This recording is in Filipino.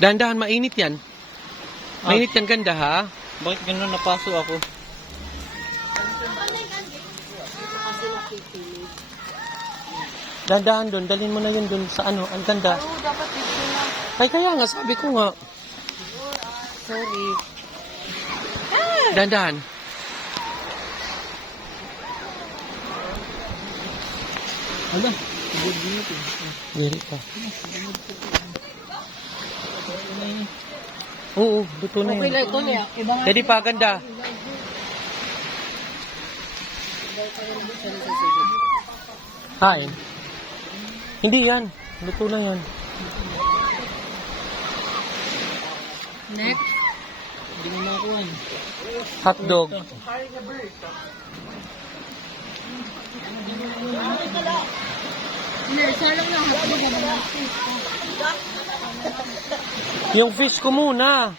Dahan-dahan, mainit yan. Mainit yan, ganda ha. Bakit ganun napaso ako? Dahan-dahan doon, dalhin mo na yun doon sa ano, ang ganda. Oo, dapat dito na. Ay, kaya nga, sabi ko nga. Sorry. Dahan-dahan. Ala, sigod din ito. Very pa. Oo, luto na Okay yun. lang ito niya. Ibang Pwede pa, ganda. Kain. Hindi yan. Luto na yan. next. Hindi mo makuha. Hotdog. Hindi, salang lang hotdog naman. Yung fish ko muna.